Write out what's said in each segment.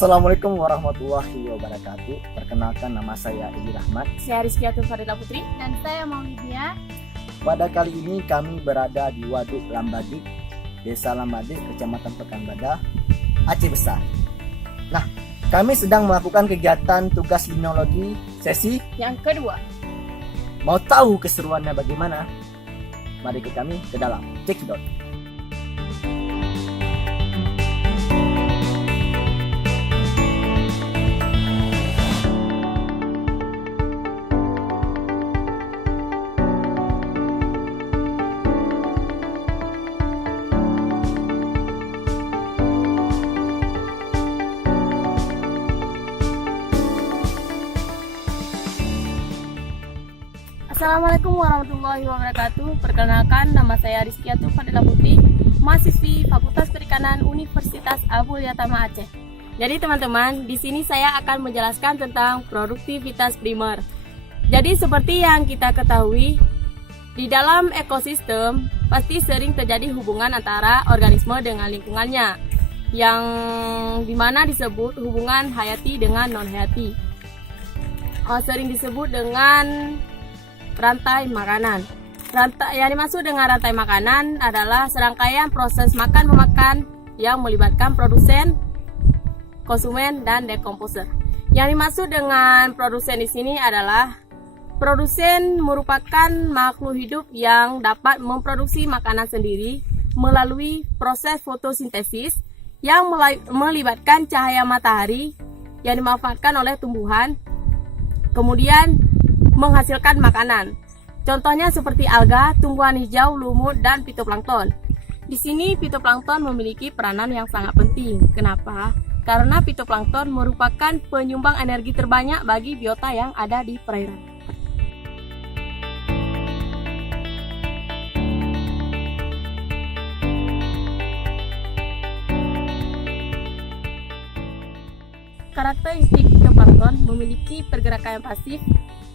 Assalamualaikum warahmatullahi wabarakatuh. Perkenalkan, nama saya Edi Rahmat. Saya Rizkyatun Fadila Putri. Dan saya Maulidia. Pada kali ini kami berada di Waduk Lambadik, Desa Lambadik, Kecamatan Pekanbadak, Aceh Besar. Nah, kami sedang melakukan kegiatan tugas limnologi sesi Yang kedua, Mau tahu keseruannya bagaimana? Mari ikut kami ke dalam. Cekidot. Assalamualaikum warahmatullahi wabarakatuh. Perkenalkan, nama saya Rizkyatun Fadila Putri, mahasiswi Fakultas Perikanan Universitas Abul Yatama Aceh. Jadi teman-teman, di sini saya akan menjelaskan tentang produktivitas primer. Jadi seperti yang kita ketahui, di dalam ekosistem pasti sering terjadi hubungan antara organisme dengan lingkungannya, yang dimana disebut hubungan hayati dengan non-hayati. Sering disebut dengan rantai makanan. Yang dimaksud dengan rantai makanan adalah serangkaian proses makan-memakan yang melibatkan produsen, konsumen, dan dekomposer. Yang dimaksud dengan produsen di sini adalah produsen merupakan makhluk hidup yang dapat memproduksi makanan sendiri melalui proses fotosintesis yang melibatkan cahaya matahari yang dimanfaatkan oleh tumbuhan, kemudian menghasilkan makanan. Contohnya seperti alga, tumbuhan hijau, lumut, dan fitoplankton. Di sini fitoplankton memiliki peranan yang sangat penting. Kenapa? Karena fitoplankton merupakan penyumbang energi terbanyak bagi biota yang ada di perairan. Karakteristik fitoplankton memiliki pergerakan yang pasif,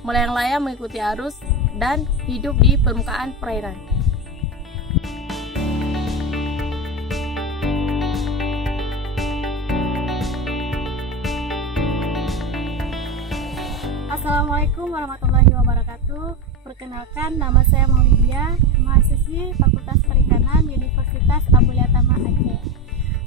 melayang-layang mengikuti arus, dan hidup di permukaan perairan. Assalamualaikum warahmatullahi wabarakatuh. Perkenalkan, nama saya Maulidia, mahasiswi Fakultas Perikanan Universitas Abul Yatama Aceh.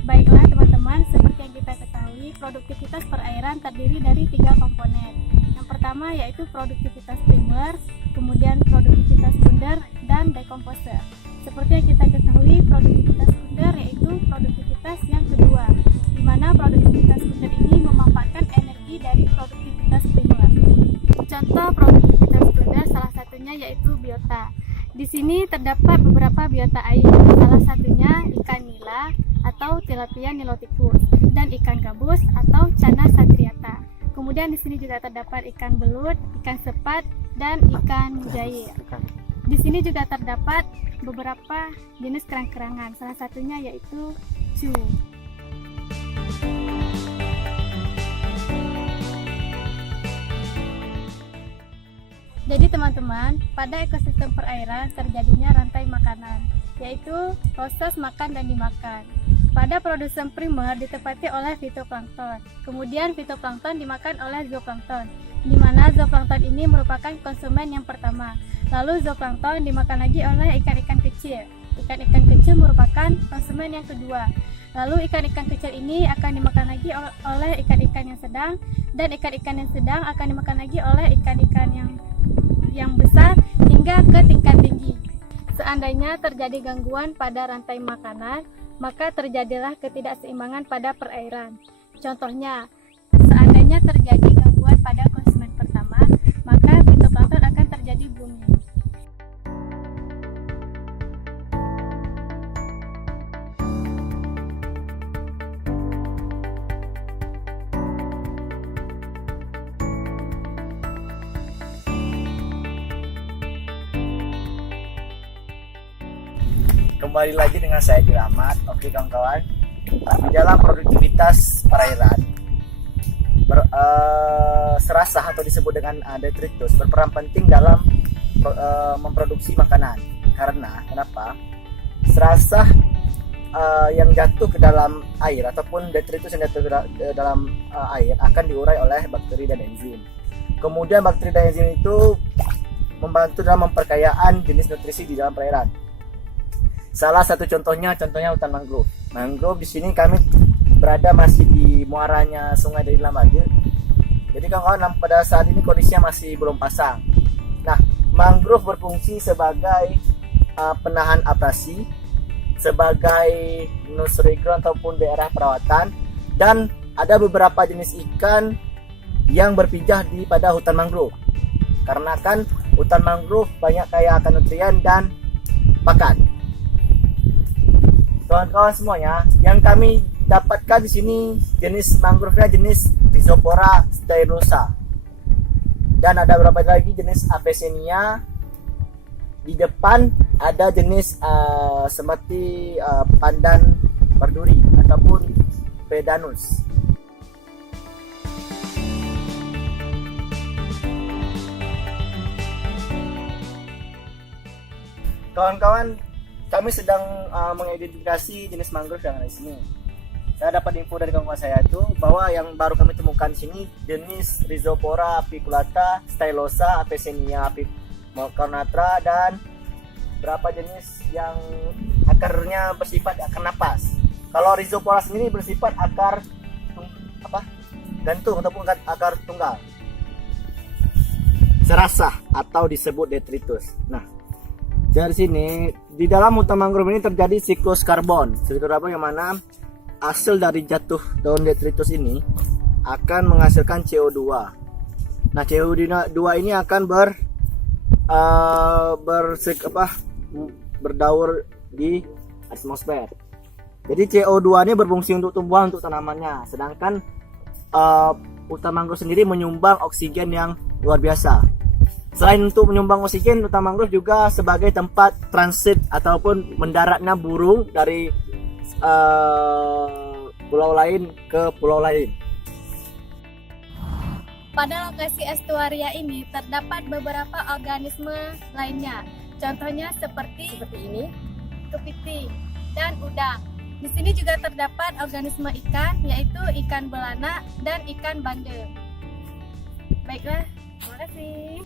Baiklah teman-teman, seperti yang kita ketahui, produktivitas perairan terdiri dari 3 komponen. Yang pertama yaitu produktivitas primer, kemudian produktivitas sekunder, dan dekomposer. Seperti yang kita ketahui, produktivitas sekunder yaitu produktivitas yang kedua, di mana produktivitas sekunder ini memanfaatkan energi dari produktivitas primer. Contoh produktivitas sekunder salah satunya yaitu biota. Di sini terdapat beberapa biota air, salah satunya ikan nila atau tilapia niloticus dan ikan gabus atau Channa satriata. Kemudian di sini juga terdapat ikan belut, ikan sepat, dan ikan mujair. Di sini juga terdapat beberapa jenis kerang-kerangan, salah satunya yaitu cu. Jadi teman-teman, pada ekosistem perairan terjadinya rantai makanan, yaitu proses makan dan dimakan. Pada produsen primer ditepati oleh fitoplankton, kemudian fitoplankton dimakan oleh zooplankton, di mana zooplankton ini merupakan konsumen yang pertama. Lalu zooplankton dimakan lagi oleh ikan-ikan kecil. Ikan-ikan kecil merupakan konsumen yang kedua. Lalu ikan-ikan kecil ini akan dimakan lagi oleh ikan-ikan yang sedang, dan ikan-ikan yang sedang akan dimakan lagi oleh ikan-ikan yang besar hingga ke tingkat tinggi. Seandainya terjadi gangguan pada rantai makanan, maka terjadilah ketidakseimbangan pada perairan. Contohnya, seandainya terjadi gangguan pada konsumen pertama, maka fitoplankton akan terjadi booming. Kembali lagi dengan saya Edi Rahmat. Oke kawan-kawan, di dalam produktivitas perairan serasah atau disebut dengan detritus berperan penting dalam memproduksi makanan. Karena kenapa? Serasah yang jatuh ke dalam air ataupun detritus yang jatuh ke dalam air akan diurai oleh bakteri dan enzim. Kemudian bakteri dan enzim itu membantu dalam memperkayaan jenis nutrisi di dalam perairan. Salah satu contohnya hutan mangrove. Mangrove di sini kami berada masih di muaranya Sungai Deli Lambade. Jadi kawan-kawan, pada saat ini kondisinya masih belum pasang. Nah, mangrove berfungsi sebagai penahan abrasi, sebagai nursery ground ataupun daerah perawatan, dan ada beberapa jenis ikan yang berpijah pada hutan mangrove. Karena kan hutan mangrove banyak kaya akan nutrien dan pakan. Kawan-kawan semuanya, yang kami dapatkan di sini jenis mangrove-nya jenis Rhizopora stylosa. Dan ada beberapa lagi jenis Avicennia. Di depan ada jenis seperti pandan berduri ataupun Pedanus. Kawan-kawan, kami sedang mengidentifikasi jenis mangrove yang ada di sini. Saya dapat info dari kawan-kawan saya itu bahwa yang baru kami temukan di sini jenis Rhizopora apiculata, stylosa, Avicennia apicornatra, dan berapa jenis yang akarnya bersifat akar napas. Kalau Rhizopora sendiri bersifat akar gantung ataupun akar tunggal, serasah atau disebut detritus. Nah, dari sini di dalam hutan mangrove ini terjadi siklus karbon, yang mana hasil dari jatuh daun detritus ini akan menghasilkan CO2. Nah, CO2 ini akan berdaur di atmosfer. Jadi CO2 ini berfungsi untuk tumbuhan, untuk tanamannya. Sedangkan hutan mangrove sendiri menyumbang oksigen yang luar biasa. Selain untuk menyumbang oksigen, hutan mangrove juga sebagai tempat transit ataupun mendaratnya burung dari pulau lain ke pulau lain. Pada lokasi estuaria ini terdapat beberapa organisme lainnya. Contohnya seperti ini. kepiting dan udang. Di sini juga terdapat organisme ikan, yaitu ikan belana dan ikan bandeng. Baiklah, terima kasih.